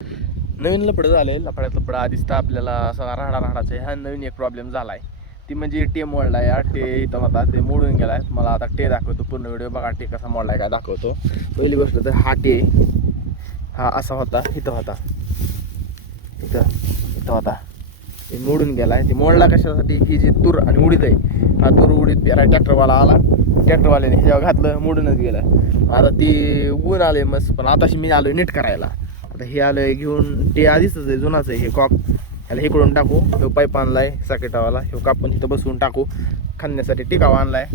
नवीन लफडं झालं आहे. लफड्यात लफडं आधीच तर आपल्याला असा राडाचं आहे. हा नवीन एक प्रॉब्लेम झाला आहे. ती म्हणजे टे मोडला आहे. टे इथं होता ते मोडून गेला आहे. मला आता टे दाखवतो. पूर्ण व्हिडिओ बघा टे कसा मोडला आहे काय दाखवतो. पहिली गोष्ट तर हा टे हा असा होता. इथं होता, इथं होता. ते मोडून गेला आहे. ते मोडला कशासाठी? ही जी तूर आणि उडीद आहे, हा तूर उडीद पेरा ट्रॅक्टरवाला आला. ट्रॅक्टरवाल्याने ह्याच्यावर घातलं, मोडूनच गेलं. आता ती ऊन आले मस्त. पण आताशी मी आलोय नीट करायला. आता हे आलोय घेऊन. ते आधीच आहे, जुनाच आहे हे कॉक. ह्याला इकडून टाकू. हे पाईप आणलाय सॅकेटावाला. हे कापून इथं बसवून टाकू. खांदण्यासाठी टिकावा आणलाय.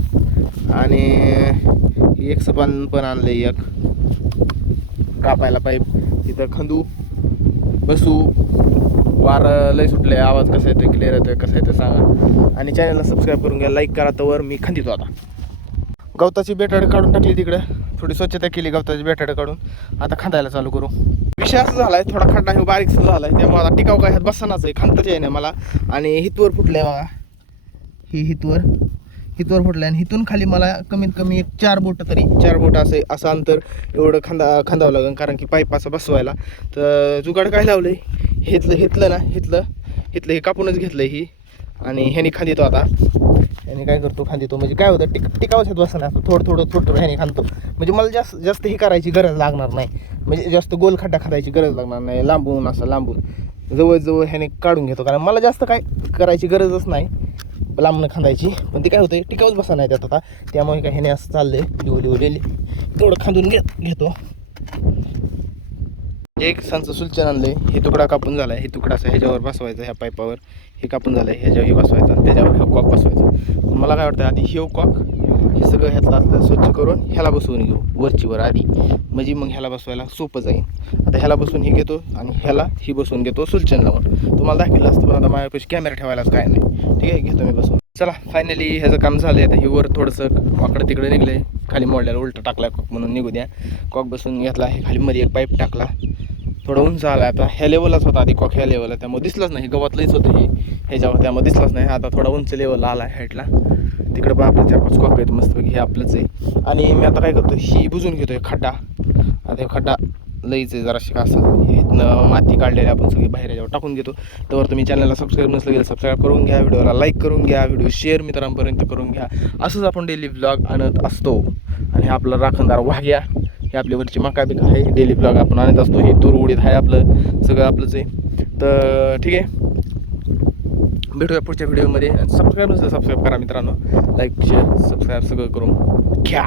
आणि एक सपान पण आणलंय, एक कापायला पाईप. तिथं खंदू बसू. वारं लय सुटलंय. आवाज कसा येतोय, क्लिअर येतोय, कसा येतोय सांगा. आणि चॅनलला सबस्क्राईब करून घ्या, लाईक करा. तर मी खंदितो. आता गवताची बेटाड काढून टाकली तिकडे, थोडी स्वच्छता केली गवताची बेटाड काढून. आता खांदायला चालू करू. विषय असा झाला आहे, थोडा खड्डा हे बारीकसा झाला आहे, त्यामुळे आता टिकाव काय ह्यात बसनाच आहे, खांदताच आहे ना मला. आणि हितवर फुटलं आहे बघा, ही हितवर फुटलं आहे. आणि हिथून खाली मला कमीत कमी एक 4 बोट असं अंतर एवढं खांदावं लागेल. कारण की पाईप असं बसवायला तर जुगाड काय लावलं आहे, हिथलं हे कापूनच घेतलं ही. आणि ह्याने खांदितो. आता ह्याने काय करतो, खांदितो म्हणजे काय होतं, टिकावच येत बसणार. थोडं ह्याने खांदतो. म्हणजे मला जास्त ही करायची गरज लागणार नाही. म्हणजे जास्त गोल खड्डा खांदायची गरज लागणार नाही. लांबून जवळ ह्याने काढून घेतो. कारण मला जास्त काय करायची गरजच नाही लांबून खांदायची. पण ते काय होतं, टिकावच बसा नाही त्यात आता. त्यामुळे काय ह्याने असं चाललंय लिवलेली तेवढं खांदून घेतो. एक संच सुलचन आणलंय. हे तुकडा कापून झालाय. हे तुकडा असा ह्याच्यावर बसवायचा, ह्या पाईपावर हे कापून झालंय. ह्याच्यावर हे बसवायचं आणि त्याच्यावर हे कॉक बसवायचं. मला काय वाटतं, आधी हे कॉक हे सगळं ह्यातलं स्वच्छ करून ह्याला बसवून घेऊ वरचीवर आधी. म्हणजे मग ह्याला बसवायला सोपं जाईल. आता ह्याला बसवून हे घेतो आणि ह्याला ही बसवून घेतो सुलचन लावून. तुम्हाला दाखवलं असतं, पण आता माझ्यापाशी कॅमेरा ठेवायलाच काय नाही. ठीक आहे, घेतो मी बसवून. चला फायनली ह्याचं काम झालं आहे. आता हे वर थोडंसं वाकडं तिकडे निघलंय, खाली मोडल्याला उलटं टाकला कॉक म्हणून निघू द्या. कॉक बसून घेतला. हे खाली मध्ये एक पाईप टाकला. थोडं उंच आला. आता ह्या लेवललाच होता आधी कॉक, ह्या लेवलला, त्यामुळे दिसलंच नाही. गवत लईच होतं हे ह्याच्यावर, त्यामुळे दिसलंच नाही. आता थोडा उंच लेवलला आला हाईटला. तिकडं पण आपलं 4-5 कॉक आहेत मस्तपैकी. हे आपलंच आहे. आणि मी आता काय करतो, ही बुजून घेतोय खड्डा. आता हे खड्डा लईच आहे जराशी असं. इथनं माती काढलेली आपण सगळी बाहेर याच्यावर टाकून घेतो. तर तुम्ही चॅनलला सबस्क्राईब नसलं गेलं सबस्क्राईब करून घ्या. व्हिडिओला लाईक करून घ्या. व्हिडिओ शेअर मित्रांपर्यंत करून घ्या. असंच आपण डेली व्लॉग आणत असतो. आणि हे आपलं राखणदार वाघ्या, हे आपल्यावरची मका बिका आहे. डेली ब्लॉग आपण आणत असतो. हे तूर उडीद आहे आपलं, सगळं आपलंच आहे. तर ठीक आहे, भेटूया पुढच्या व्हिडिओमध्ये. सबस्क्राईब नसेल सबस्क्राईब करा मित्रांनो. लाईक शेअर सबस्क्राईब सगळं करून घ्या.